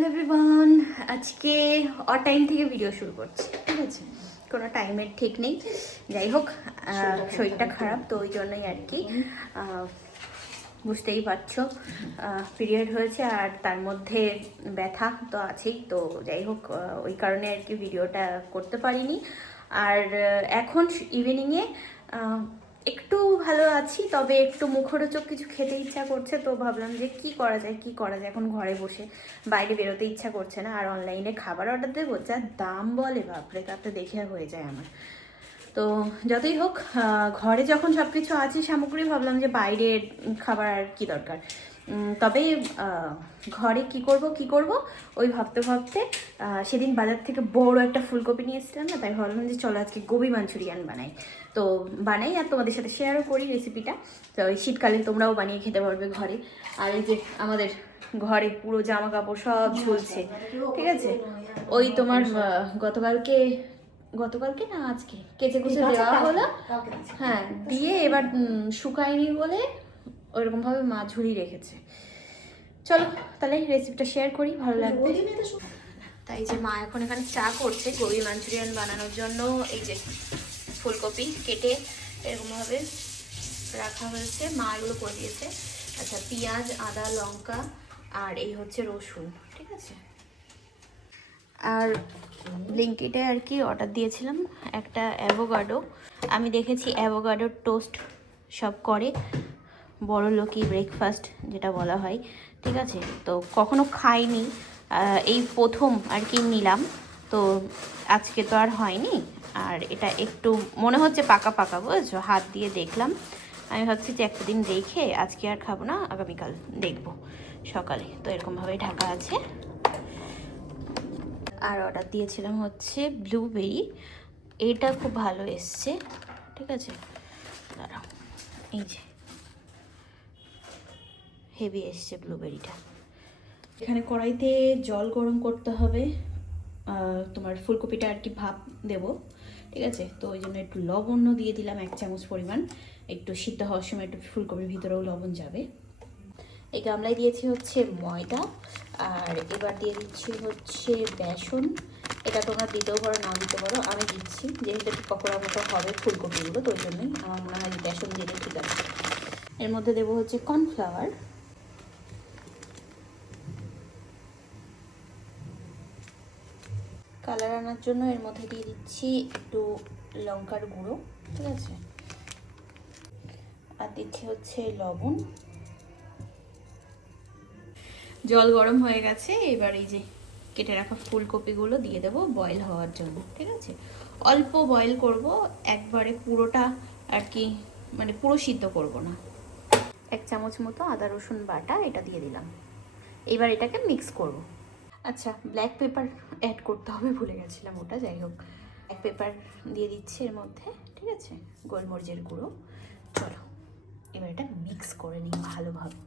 Hello everyone, আজকে time থেকে video শুরু করছি, ঠিক আছে? কোনো টাইমের ঠিক নেই। যাই হোক, শরীরটা খারাপ তো ওই জন্যই আর কি, বুঝতেই পারছো, পিরিয়ড হয়েছে আর তার মধ্যে ব্যথা তো আছেই। তো যাই হোক, ওই কারণে আর কি ভিডিওটা করতে পারিনি। আর এখন ইভিনিংয়ে একটু ভালো আছি, তবে একটু মুখরোচক কিছু খেতে ইচ্ছা করছে। তো ভাবলাম যে কি করা যায় এখন ঘরে বসে, বাইরে বেরোতে ইচ্ছা করছে না। আর অনলাইনে খাবার অর্ডার দেবো, যা দাম বলে বাপরে, তাতে দেখে হয়ে যায় আমার। তো যতই হোক, ঘরে যখন সব কিছু আছে সামগ্রী, ভাবলাম যে বাইরের খাবার আর কি দরকার। তবে ঘরে কি করব ওই ভাবতে ভাবতে সেদিন বাজার থেকে বড় একটা ফুলকপি নিয়ে এসেছিলাম না, তাই ভাবলাম যে চলো আজকে গোবি মাঞ্চুরিয়ান বানাই। তো বানাই আর তোমাদের সাথে শেয়ারও করি রেসিপিটা। তো ওই শীতকালে তোমরাও বানিয়ে খেতে পারবে ঘরে। আর এই যে আমাদের ঘরে পুরো জামা কাপড় সব ঝুলছে, ঠিক আছে? ওই তোমার গতকালকে না আজকে কেচে কুচে দেওয়া হলো, হ্যাঁ, দিয়ে এবার শুকায়নি বলে ওইরকম ভাবে মা ঝুড়ি রেখেছে। চলো তাহলে রেসিপিটা শেয়ার করি, ভালো লাগবে। তাই যে মা এখন এখানে চা করছে গোবি মাঞ্চুরিয়ান বানানোর জন্য। এই যে ফুলকপি কেটে এরকমভাবে রাখা হয়েছে, মা এগুলো করে দিয়েছে। আচ্ছা, পেঁয়াজ, আদা, লঙ্কা আর এই হচ্ছে রসুন, ঠিক আছে? আর ব্লিঙ্কিটে আর কি অর্ডার দিয়েছিলাম একটা অ্যাভোকাডো। আমি দেখেছি অ্যাভোকাডোর টোস্ট সব করে, বড় লোকই ব্রেকফাস্ট যেটা বলা হয়, ঠিক আছে? তো কখনো খাইনি, এই প্রথম আর কি নিলাম। তো আজকে তো আর হয়নি। আর এটা একটু মনে হচ্ছে পাকা পাকা, বুঝেছো? হাত দিয়ে দেখলাম। আমি ভাবছি যে একটা দিন দেখে আজকে আর খাবো না, আগামীকাল দেখবো সকালে। তো এরকমভাবে ঢাকা আছে। আর অর্ডার দিয়েছিলাম হচ্ছে ব্লুবেরি, এটা খুব ভালো এসছে, ঠিক আছে? দাঁড়াও, এই যে হেভি এসছে ব্লুবেরিটা। এখানে কড়াইতে জল গরম করতে হবে, তোমার ফুলকপিটা আর কি ভাপ দেব, ঠিক আছে? তো ওই জন্য একটু লবণ দিয়ে দিলাম 1 চামচ পরিমাণ। একটু সিদ্ধ হওয়ার সময় একটু ফুলকপির ভিতরেও লবণ যাবে। এই গামলায় দিয়েছি হচ্ছে ময়দা, আর এবার দিয়ে দিচ্ছি হচ্ছে বেসন। এটা তোমরা দিতেও পারো, নাও দিতে পারো, আমি দিচ্ছি যেহেতু একটু পকোড়া মতো হবে ফুলকপিগুলো, তো ওই জন্যই আমার মনে হয় বেসন দিলে ঠিক আছে। এর মধ্যে দেবো হচ্ছে কর্নফ্লাওয়ার, কালার আনার জন্য এর মধ্যে দিয়ে দিচ্ছি একটু লঙ্কার গুঁড়ো, ঠিক আছে? আর দিচ্ছি হচ্ছে লবণ। জল গরম হয়ে গেছে, এবার এই যে কেটে রাখা ফুলকপিগুলো দিয়ে দেবো বয়েল হওয়ার জন্য, ঠিক আছে? অল্প বয়েল করব, একবারে পুরোটা আর কি, মানে পুরো সিদ্ধ করব না। 1 চামচ মতো আদা রসুন বাটা এটা দিয়ে দিলাম। এবার এটাকে মিক্স করব। আচ্ছা, ব্ল্যাক পেপার অ্যাড করতে হবে, ভুলে গেছিলাম ওটা। যাই হোক, ব্ল্যাক পেপার দিয়ে দিচ্ছি এর মধ্যে, ঠিক আছে? গোলমরিচের গুঁড়ো। চলো এবার এটা মিক্স করে নিই ভালোভাবে।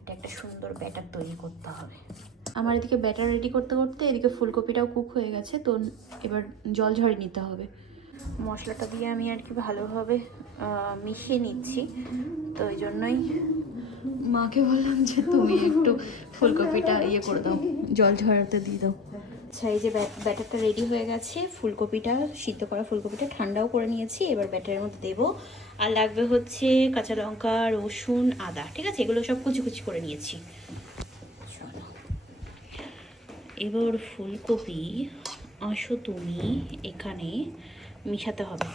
এটা একটা সুন্দর ব্যাটার তৈরি করতে হবে। আমার এদিকে ব্যাটার রেডি করতে করতে এদিকে ফুলকপিটাও কুক হয়ে গেছে। তো এবার জল ঝরিয়ে নিতে হবে। মশলাটা দিয়ে আমি আর কি ভালোভাবে মিশিয়ে নিচ্ছি। তো ওই জন্যই মাকে বললাম যে তুমি একটু ফুলকপিটা করে দাও, জল ঝরাতে দিয়ে দাও। আচ্ছা, এই যে ব্যাটারটা রেডি হয়ে গেছে। ফুলকপিটা, সিদ্ধ করা ফুলকপিটা ঠান্ডাও করে নিয়েছি। এবার ব্যাটারের মধ্যে দেবো। আর লাগবে হচ্ছে কাঁচা লঙ্কা, রসুন, আদা, ঠিক আছে? এগুলো সব কুচি কুচি করে নিয়েছি। চলো এবার ফুলকপি আসো তুমি এখানে মিশাতে হবে,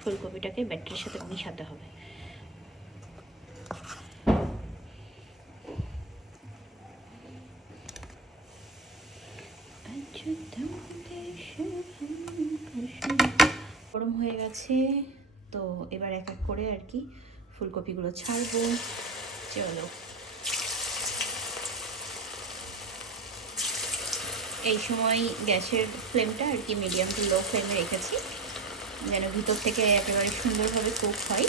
ফুলকপিটাকে ব্যাটারের সাথে মিশাতে হবে। গরম হয়ে গেছে, তো এবার এক এক করে আর কি ফুলকপিগুলো ছাড়বো। চলো, এই সময় গ্যাসের ফ্লেমটা আর কি মিডিয়াম টু লো ফ্লেমে রেখেছি, যেন ভিতর থেকে একেবারে সুন্দরভাবে কুক হয়।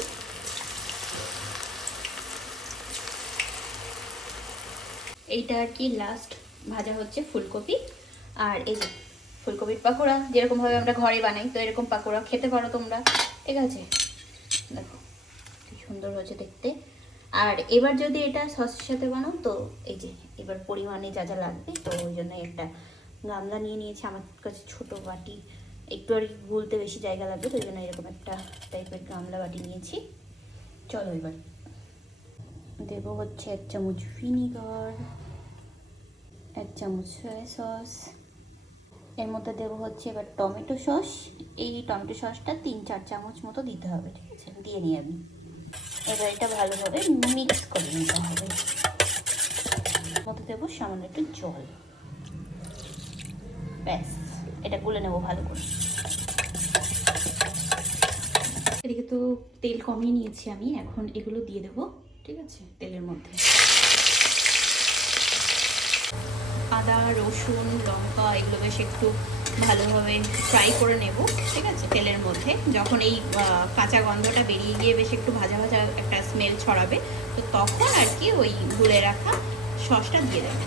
এইটা আর কি লাস্ট ভাজা হচ্ছে ফুলকপি। আর এই যে ফুলকপির পাকোড়া, যেরকমভাবে আমরা ঘরে বানাই, তো এরকম পাকোড়া খেতে পারো তোমরা, ঠিক আছে? দেখো কি সুন্দর হয়েছে দেখতে। আর এবার যদি এটা সসের সাথে বানাও তো এই যে এবার পরিমাণে যা যা লাগবে, তো ওই জন্য একটা গামলা নিয়ে নিয়েছি। আমার কাছে ছোটো বাটি একটু আর কি গুলতে বেশি জায়গা লাগবে, তো ওই জন্য এরকম একটা টাইপের গামলা বাটি নিয়েছি। চলো এবার দেবো হচ্ছে 1 চামচ ভিনিগার, 1 চামচ সয়া সস, এর মধ্যে দেবো হচ্ছে এবার টমেটো সস। এই টমেটো সসটা 3-4 চামচ মতো দিতে হবে, ঠিক আছে? দিয়ে নিই আমি। এবার এটা ভালোভাবে মিক্স করে নিতে হবে। মধ্যে দেবো সামান্য একটু জল, ব্যাস এটা গুলে নেবো ভালো করে। এদিকে তো তেল কমিয়ে নিয়েছি আমি, এখন এগুলো দিয়ে দেবো, ঠিক আছে, তেলের মধ্যে। আদা, রসুন, লঙ্কা এগুলো বেশ একটু ভালোভাবে ফ্রাই করে নেব, ঠিক আছে, তেলের মধ্যে। যখন এই কাঁচা গন্ধটা বেরিয়ে গিয়ে বেশ একটু ভাজা ভাজা একটা স্মেল ছড়াবে, তো তখন আর কি ওই গুলে রাখা সসটা দিয়ে দেবো।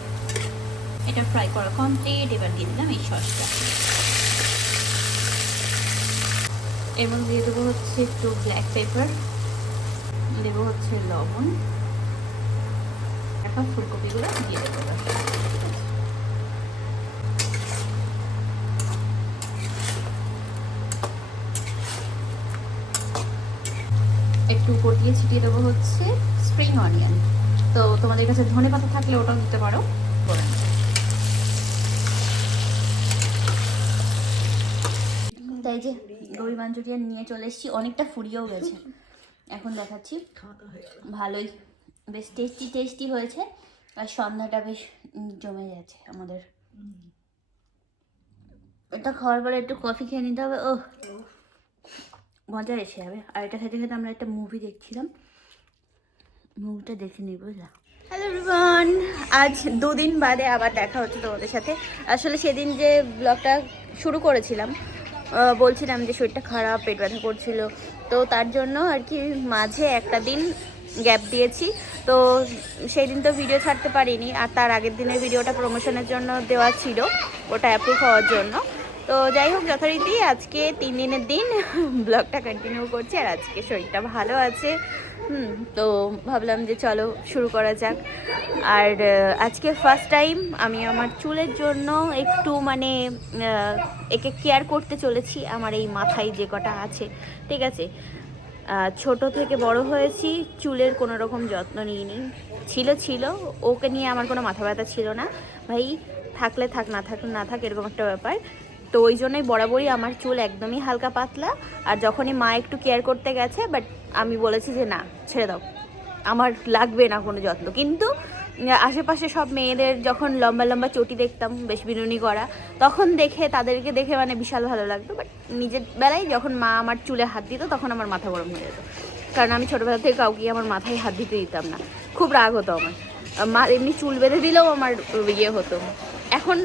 এটা ফ্রাই করা কমপ্লিট, এবার দিয়ে দিলাম এই সসটা। এর মধ্যে দিয়ে দেবো হচ্ছে একটু ব্ল্যাক পেপার, দেবো হচ্ছে লবণ, এখন ফুলকপিগুলো দিয়ে দেবো। একটু উপর দিয়ে ছিটিয়ে দেবো হচ্ছে স্প্রিং অনিয়ন। তো তোমাদের কাছে ধনে পাতা থাকলে ওটাও দিতে পারো। তাই যে গোবি মাঞ্চুরিয়ান নিয়ে চলে এসেছি, অনেকটা ফুরিয়েও গেছে। এখন দেখাচ্ছি, ভালোই বেশ টেস্টি হয়েছে। আর সন্ধ্যাটা বেশ জমে যাচ্ছে আমাদের। এটা খাওয়ার পরে একটু কফি খেয়ে নিতে হবে, ও মজা এসে যাবে। আর এটা খেতে খেতে আমরা একটা মুভি দেখছিলাম, মুভিটা দেখে নিই, বুঝলা? হ্যালো এভরিওয়ান, আজ 2 দিন বাদে আবার দেখা হচ্ছে তোমাদের সাথে। আসলে সেদিন যে ব্লগটা শুরু করেছিলাম, বলছিলাম যে শরীরটা খারাপ, পেট ব্যথা করছিল, তো তার জন্য আর কি মাঝে একটা দিন গ্যাপ দিয়েছি। তো সেই দিন তো ভিডিও ছাড়তে পারিনি, আর তার আগের দিনের ভিডিওটা প্রমোশনের জন্য দেওয়া ছিল, ওটা অ্যাপ্রুভ হওয়ার জন্য। তো যাই হোক, যথারীতি আজকে 3 দিনের দিন ব্লগটা কন্টিনিউ করছি, আর আজকে শরীরটা ভালো আছে। তো ভাবলাম যে চলো শুরু করা যাক। আর আজকে ফার্স্ট টাইম আমি আমার চুলের জন্য একটু মানে একে কেয়ার করতে চলেছি। আমার এই মাথায় যে কটা আছে, ঠিক আছে, ছোট থেকে বড় হয়েছি, চুলের কোনো রকম যত্ন নিইনি। ছিল ওকে নিয়ে আমার কোনো মাথা ব্যথা ছিল না, ভাই থাকলে থাক, না থাকলে না থাক, এরকম একটা ব্যাপার। তো ওই জন্যই বরাবরই আমার চুল একদমই হালকা পাতলা। আর যখনই মা একটু কেয়ার করতে গেছে, বাট আমি বলেছি যে না, ছেড়ে দাও, আমার লাগবে না কোনো যত্ন। কিন্তু আশেপাশে সব মেয়েদের যখন লম্বা লম্বা চটি দেখতাম, বেশ বিনুনি করা, তখন তাদেরকে দেখে মানে বিশাল ভালো লাগতো। বাট নিজের বেলায় যখন মা আমার চুলে হাত দিত, তখন আমার মাথা গরম হয়ে যেত, কারণ আমি ছোটোবেলা থেকে কাউকে আমার মাথায় হাত দিতে দিতাম না, খুব রাগ হতো আমার। মা এমনি চুল বেঁধে দিলেও আমার ইয়ে হতো। এখন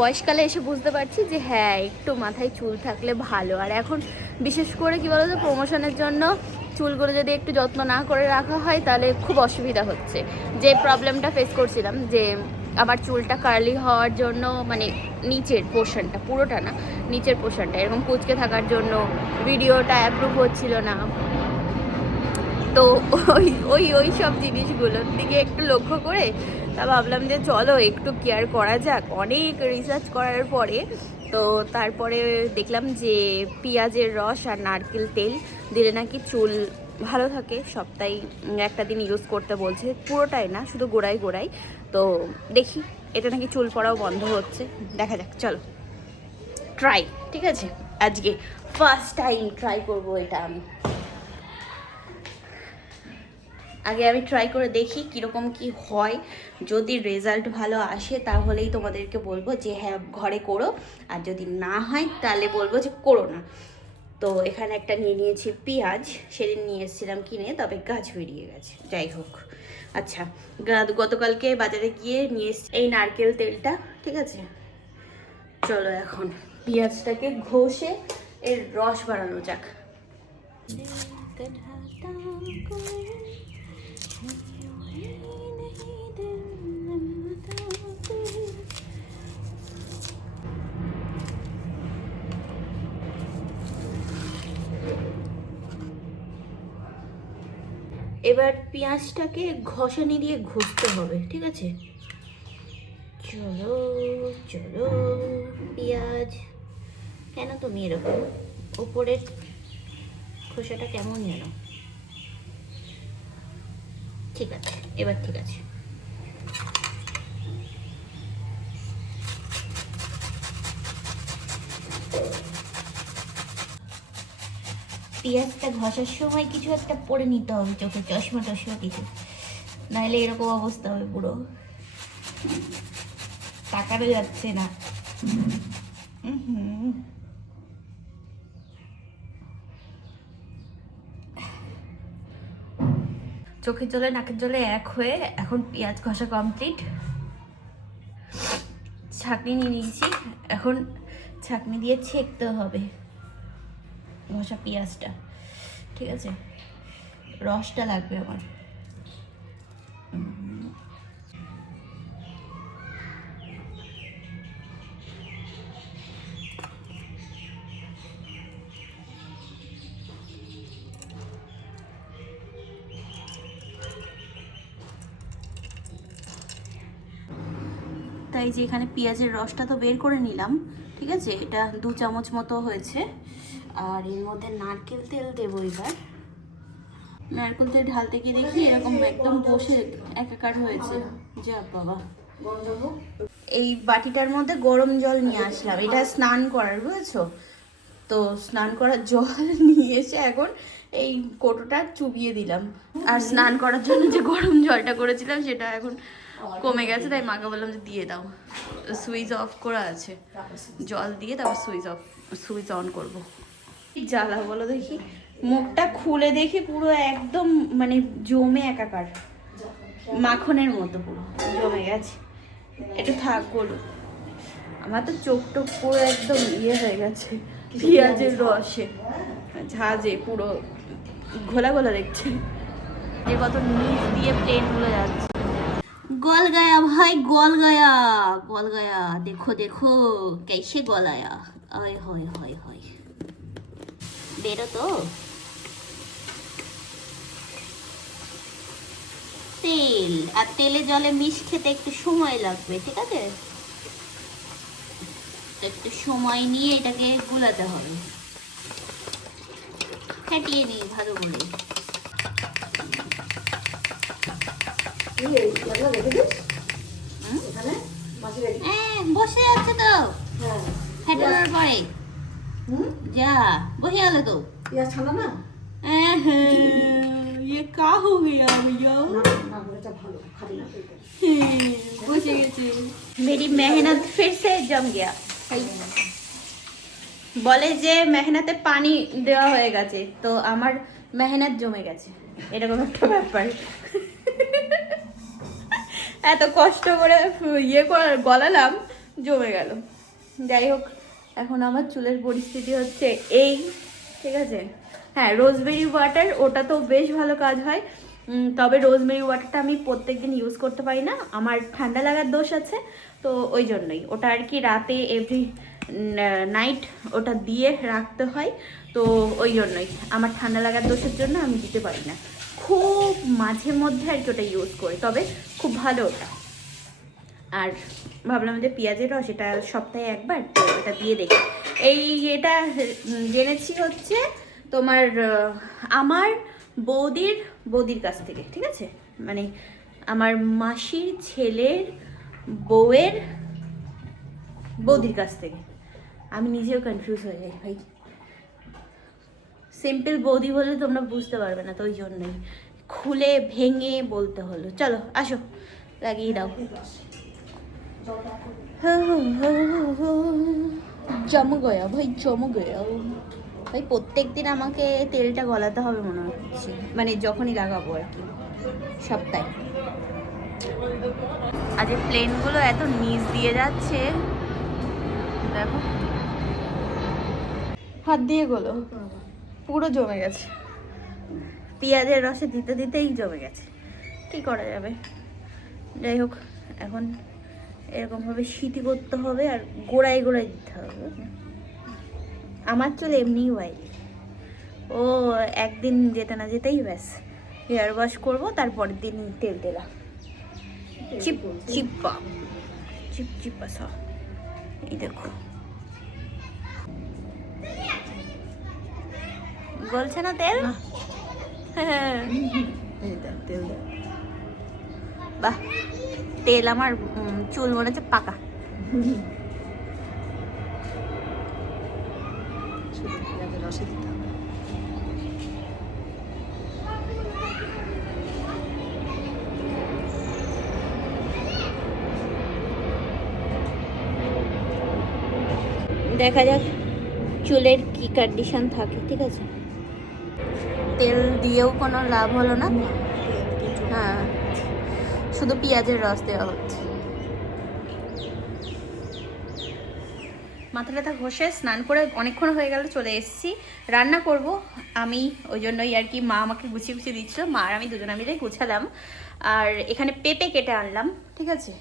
বয়সকালে এসে বুঝতে পারছি যে হ্যাঁ, একটু মাথায় চুল থাকলে ভালো। আর এখন বিশেষ করে কী বলো তো, প্রমোশনের জন্য চুলগুলো যদি একটু যত্ন না করে রাখা হয়, তাহলে খুব অসুবিধা হচ্ছে। যে প্রবলেমটা ফেস করছিলাম, যে আমার চুলটা কার্লি হওয়ার জন্য, মানে নিচের পোর্শনটা, পুরোটা না, নিচের পোর্শনটা এরকম কুঁচকে থাকার জন্য ভিডিওটা অ্যাপ্রুভ হচ্ছিল না। তো ওই সব জিনিসগুলোর দিকে একটু লক্ষ্য করে তা ভাবলাম যে চলো একটু কেয়ার করা যাক। অনেক রিসার্চ করার পরে তো তারপরে দেখলাম যে পেঁয়াজের রস আর নারকেল তেল দিলে নাকি চুল ভালো থাকে। সপ্তাহে একটা দিন ইউজ করতে বলছে, পুরোটাই না, শুধু গোড়ায়। তো দেখি, এটা নাকি চুল পড়াও বন্ধ হচ্ছে, দেখা যাক, চলো ট্রাই। ঠিক আছে, আজকে ফার্স্ট টাইম ট্রাই করবো এটা। আগে আমি ট্রাই করে দেখি কীরকম কি হয়। যদি রেজাল্ট ভালো আসে তাহলেই তোমাদেরকে বলবো যে হ্যাঁ ঘরে করো, আর যদি না হয় তাহলে বলবো যে করো না। তো এখানে একটা নিয়ে নিয়েছি পেঁয়াজ, সেদিন নিয়ে এসেছিলাম কিনে, তবে গাছ বেরিয়ে গেছে, যাই হোক। আচ্ছা, গতকালকে বাজারে গিয়ে নিয়ে এসেছি এই নারকেল তেলটা, ঠিক আছে। চলো এখন পেঁয়াজটাকে ঘষে এর রস বানানো যাক। এবার পেঁয়াজটাকে ঘষানি দিয়ে ঘষতে হবে, ঠিক আছে? চলো চলো পেঁয়াজ, কেন তুমি এরকম উপরের খোসাটা কেমন যেন? ঠিক আছে, এবার ঠিক আছে। পেঁয়াজটা ঘষার সময় কিছু একটা পরে নিতে হবে, চোখে চশমা টশমা কিছু, নাহলে এরকম অবস্থা হবে পুরো, তাকানো যাচ্ছে না। চোখের জলে নাকের জলে এক হয়ে এখন পেঁয়াজ ঘষা কমপ্লিট। ছাঁকনি নিয়ে নিয়েছি, এখন ছাঁকনি দিয়ে ছেঁকতে হবে ঘষা পেঁয়াজটা, ঠিক আছে? রসটা লাগবে আমার। তাই যে এখানে পেঁয়াজের রসটা তো বের করে নিলাম, ঠিক আছে? এটা 2 চামচ মতো হয়েছে। আর এর মধ্যে নারকেল তেল দেবো এবার। নারকেল তেল ঢালতে গিয়ে দেখি এরকম একদম বসে একাকার হয়েছে, যা বাবা। এই বাটিটার মধ্যে গরম জল নিয়ে আসলাম, এটা স্নান করার, বুঝেছো তো? স্নান করার জল নিয়ে এসে এখন এই কোটোটা চুবিয়ে দিলাম। আর স্নান করার জন্য যে গরম জলটা করেছিলাম সেটা এখন কমে গেছে, তাই মাকে বললাম যে দিয়ে দাও। সুইচ অফ করা আছে, জল দিয়ে তারপর সুইচ অন করব। জ্বালা বলো দেখি, মুখটা খুলে দেখি পুরো একদম মানে জমে একাকার, মাখনের মতো পুরো জমে গেছে। একটু থাক বলো, আমার তো চোখ টোক পুরো একদম ইয়ে হয়ে গেছে পেঁয়াজের রসে, ঝাঁজে পুরো ঘোলা ঘোলা দেখছে। যে কত নিচ দিয়ে প্লেনগুলো যাচ্ছে। गल गया भाई, गल गया, गल गया, देखो देखो कैसे गलाया, आय हाय हाय हाय। बेरो तो তেল, আর তেলে জলে মিশ খেতে একটু সময় লাগবে, ঠিক আছে? একটু সময় নিয়ে এটাকে গুলাতে হবে, ফেটিয়ে নিই ভালো করে। বসে আছে তো ফেটানোর পরে, যা বসে গেল তো। ये का हो गया भैया? বসে গেছে। मेरी मेहनत फिर से जम गया। বলে যে মেহনতে পানি দেওয়া হয়ে গেছে, তো আমার মেহনত জমে গেছে, এরকম একটা ব্যাপার। এত কষ্ট করে ইয়ে গলালাম, জমে গেল। যাই হোক, এখন আমার চুলের পরিস্থিতি হচ্ছে এই, ঠিক আছে? হ্যাঁ, রোজমেরি ওয়াটার, ওটা তো বেশ ভালো কাজ হয়, তবে রোজমেরি ওয়াটারটা আমি প্রত্যেকদিন ইউজ করতে পারি না, আমার ঠান্ডা লাগার দোষ আছে, তো ওই জন্যই ওটা আর কি রাতে এভরি নাইট ওটা দিয়ে রাখতে হয়, তো ওই জন্যই আমার ঠান্ডা লাগার দোষের জন্য আমি দিতে পারি না, খুব মাঝে মধ্যে আর কি ওটা ইউজ করি, তবে খুব ভালো ওটা। আর ভাবলাম যে পেঁয়াজের রস, এটা সপ্তাহে একবার, তো এটা দিয়ে দেখি। এটা জেনেছি হচ্ছে তোমার আমার বৌদির কাছ থেকে, ঠিক আছে? মানে আমার মাসির ছেলের বৌদির কাছ থেকে। আমি নিজেও কনফিউজ হয়ে যাই ভাই, সিম্পল বৌদি বলে তোমরা বুঝতে পারবে না, তো ওই জন্যই খুলে ভেঙে বলতে হলো। চলো আসো, লাগিয়ে দাও। জম গয়া ভাই, জম গয়া ভাই। প্রত্যেকদিন আমাকে তেলটা গলাতে হবে মনে হচ্ছে, মানে যখনই লাগাবো আর কি, সপ্তাহে। আজ প্লেনগুলো এত নিচ দিয়ে যাচ্ছে, দেখো হাত দিয়ে গলো, পুরো জমে গেছে, পেঁয়াজের রসে দিতে দিতেই জমে গেছে, কি করা যাবে? যাই হোক, এখন এরকমভাবে সিটি করতে হবে আর গোড়ায় গোড়ায় দিতে হবে। আমার চুল এমনিই হয়, ও একদিন যেতে না যেতেই ব্যাস হেয়ার ওয়াশ করবো, তারপরের দিন তেল তেলা চিপ চিপা চিপ চিপা সব। এই দেখো গলছে না তেল? তেল বাহ, তেল আমার চুল মনে হচ্ছে পাকা। রসে দিতে হবে। দেখা যাক চুলের কি কন্ডিশন থাকে, ঠিক আছে। তেল দিয়েও কোনো লাভ হলো না, হ্যাঁ শুধু পেঁয়াজের রস দেওয়া হচ্ছে। মাথা ব্যথা ঘষে স্নান করে অনেকক্ষণ হয়ে গেল, চলে এসেছি। রান্না করব আমি, ওই জন্যই আর কি মা আমাকে গুছিয়ে গুছিয়ে দিচ্ছিল, মা আর আমি দুজনে মিলে গুছালাম। আর এখানে পেঁপে কেটে আনলাম, ঠিক আছে।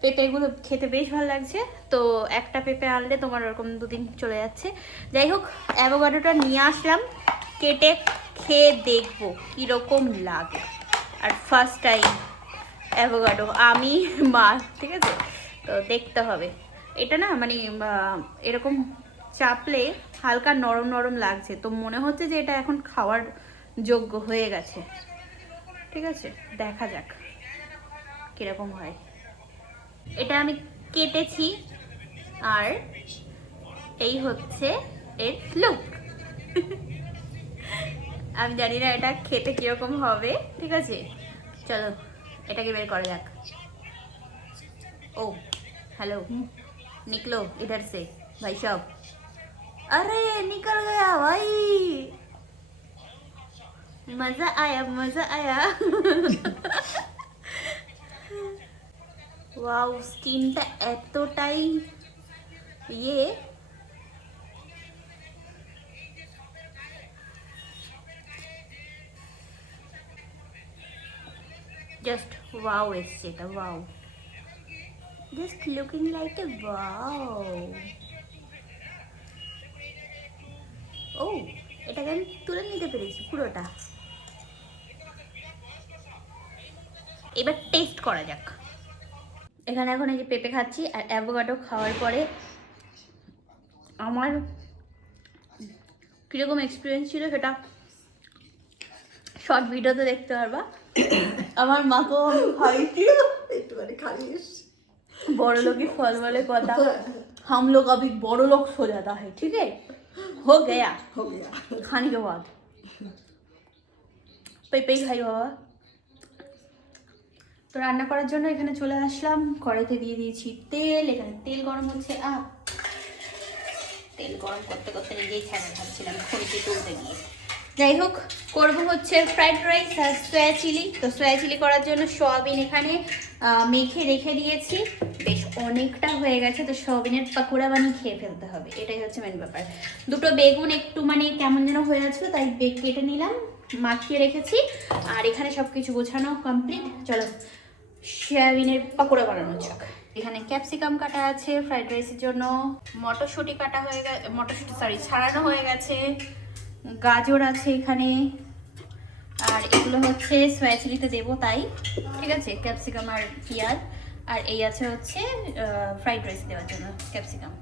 পেঁপেগুলো খেতে বেশ ভালো লাগছে, তো একটা পেঁপে আনলে তোমার ওরকম দুদিন চলে যাচ্ছে। যাই হোক, অ্যাভোকাডোটা নিয়ে আসলাম, কেটে খেয়ে দেখবো কীরকম লাগে। আর ফার্স্ট টাইম অ্যাভোকাডো আমি, মা, ঠিক আছে, তো দেখতে হবে। এটা না মানে এরকম চাপলে হালকা নরম নরম লাগছে, তো মনে হচ্ছে যে এটা এখন খাওয়ার যোগ্য হয়ে গেছে, ঠিক আছে। দেখা যাক কিরকম হয়। এটা আমি কেটেছি, আর এই হচ্ছে এর লুক। আমি জানি না এটা খেতে কিরকম হবে, ঠিক আছে। চলো এটাকে বের করা যাক। ও हेलो, निकलो इधर से भाई साहब। अरे निकल गया भाई, मजा आया मजा आया। वाओ, स्किनটা এতটাই ये জাস্ট ওয়াও এসছে এটা, wow, just looking like a wow. Oh, এটাকে আমি তুলে নিতে পেরেছি পুরোটা। এবার টেস্ট করা যাক। এখানে এখন এই যে পেঁপে খাচ্ছি, আর অ্যাভোকাডো খাওয়ার পরে আমার কীরকম এক্সপিরিয়েন্স ছিল সেটা শর্ট ভিডিওতে দেখতে পারবা। আমার মাকেও আমি খাইছি, একটুখানি খাইস। बड़ो लोग की फल वाले पता, हम लोग अभी बड़ो लोग सो जाता है, ठीक है, हो गया खाने के बाद পেঁপে খাই বাবা। তো রান্না করার জন্য এখানে চলে আসলাম, কড়াইতে দিয়ে দিয়েছি তেল, এখানে তেল গরম হচ্ছে। তেল গরম করতে করতে নিজেই ছাড়া খাচ্ছিলাম খুঁটি তুলতে গিয়ে। যাই হোক, করবো হচ্ছে ফ্রাইড রাইস আর সয়া চিলি। তো সয়া চিলি করার জন্য সয়াবিন এখানে মেখে রেখে দিয়েছি, বেশ অনেকটা হয়ে গেছে, তো সয়াবিনের পাকোড়া বানিয়ে খেয়ে ফেলতে হবে, এটাই হচ্ছে মেন ব্যাপার। দুটো বেগুন একটু মানে কেমন যেন হয়ে যাচ্ছিল, তাই কেটে নিলাম, মাখিয়ে রেখেছি। আর এখানে সব কিছু গোছানো কমপ্লিট, চলো সয়াবিনের পাকোড়া বানানো যাক। এখানে ক্যাপসিকাম কাটা আছে ফ্রাইড রাইসের জন্য, মটরশুঁটি কাটা হয়ে গেছে, মটরশুঁটি ছাড়ানো হয়ে গেছে, গাজর আছে এখানে, আর এগুলো হচ্ছে সয়া চিলিতে দেবো তাই, ঠিক আছে, ক্যাপসিকাম আর পেঁয়াজ। আর এই আছে হচ্ছে ফ্রাইড রাইস দেওয়ার জন্য ক্যাপসিকাম।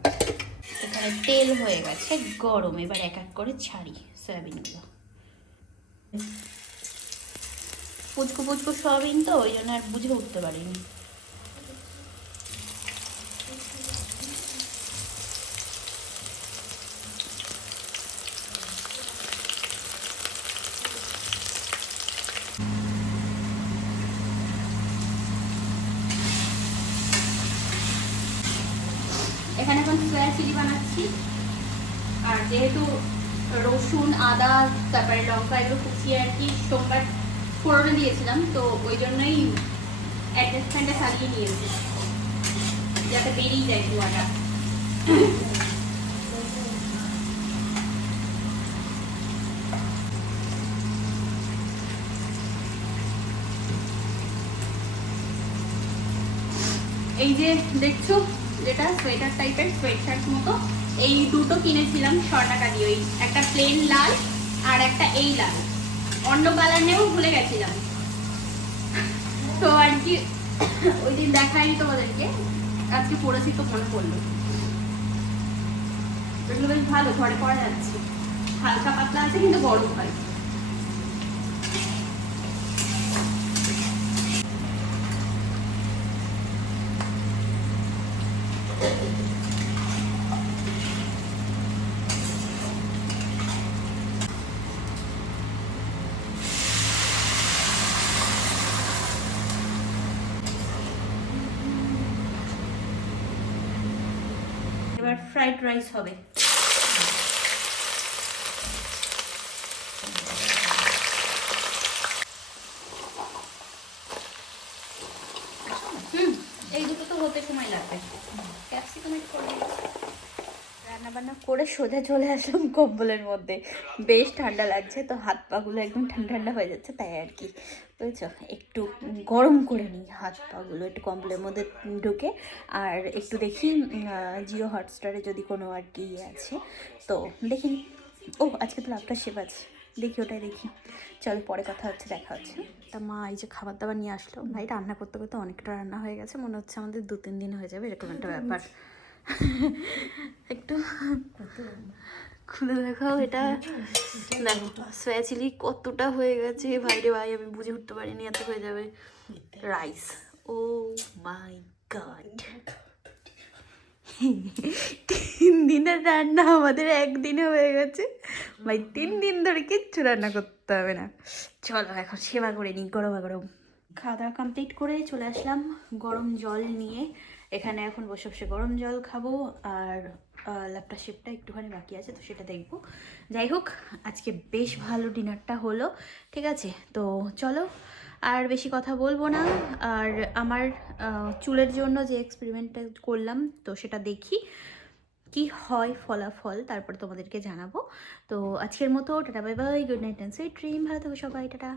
এখানে তেল হয়ে গেছে গরম, এবার এক এক করে ছাড়ি সয়াবিনগুলো। পুচকু পুচকু সয়াবিন তো, ওই জন্য আর বুঝে উঠতে পারিনি। এখানে এখন সয়া চিলি বানাচ্ছি, আর যেহেতু রসুন আদা তারপরে লঙ্কা এগুলো কুচিয়ে আর কি সোমবার ফোড়নে দিয়েছিলাম, তো ওই জন্যই অ্যাডজাস্টমেন্টটা চালিয়ে নিয়েছি যাতে বেরিয়ে যায় ধোঁয়াটা। এই যে দেখছো যেটা সোয়েটার টাইপের সোয়েট শার্ট মতো, এই দুটো কিনেছিলাম 100 টাকা দিয়ে, ওই একটা প্লেন লাল আর একটা এই লাল, অন্য কালার নেবো ভুলে গেছিলাম, তো আর কি ওই দিন দেখাইনি তোমাদেরকে, আজকে পড়েছি তো মনে পড়লো। এগুলো বেশ ভালো, ঘরে পরা যাচ্ছে, হালকা পাতলা আছে কিন্তু গরম হয়। এবার ফ্রাইড রাইস হবে। এই দুটো তো হতে সময় লাগবে। ক্যাপসিকাম একটু করে দিয়েছি। রান্না বান্না করে সোজা চলে আসলাম কম্বলের মধ্যে, বেশ ঠান্ডা লাগছে, তো হাত পাগুলো একদম ঠান্ডা ঠান্ডা হয়ে যাচ্ছে, তাই আর কি বুঝছো একটু গরম করে নিই হাত পাগুলো একটু কম্বলের মধ্যে ঢুকে। আর একটু দেখি জিও হটস্টারে যদি কোনো আর কি আছে তো দেখি। ও আজকে তো লাভটা শেপ আছে, দেখি ওটাই দেখি। চল পরে কথা হচ্ছে, দেখা হচ্ছে। তা মা এই যে খাবার দাবার নিয়ে আসলো, ভাই রান্না করতে করতে অনেকটা রান্না হয়ে গেছে, মনে হচ্ছে আমাদের 2-3 দিন হয়ে যাবে এরকম একটা ব্যাপার। একটু খুলে দেখাও এটা, দেখো সোয়া চিলি কতটা হয়ে গেছে, ভাইরে ভাই আমি বুঝে উঠতে পারিনি এত হয়ে যাবে। রাইস, ও মাই গড, 3 দিনের রান্না আমাদের একদিনে হয়ে গেছে ভাই, 3 দিন ধরে কিচ্ছু রান্না করতে হবে না। চলো এখন সেবা করে নিই গরমা গরম। খাওয়া দাওয়া কমপ্লিট করে চলে আসলাম গরম জল নিয়ে, এখানে এখন বসে বসে গরম জল খাবো। আর ল্যাপটা শেপটা একটুখানি বাকি আছে, তো সেটা দেখবো। যাই হোক আজকে বেশ ভালো ডিনারটা হলো, ঠিক আছে। তো চলো আর বেশি কথা বলবো না। আর আমার চুলের জন্য যে এক্সপেরিমেন্টটা করলাম তো সেটা দেখি কি হয় ফলাফল, তারপর তোমাদেরকে জানাবো। তো আজকের মতো tata bye bye, good night and sweet dream, ভালো থেকো সবাই, টাটা।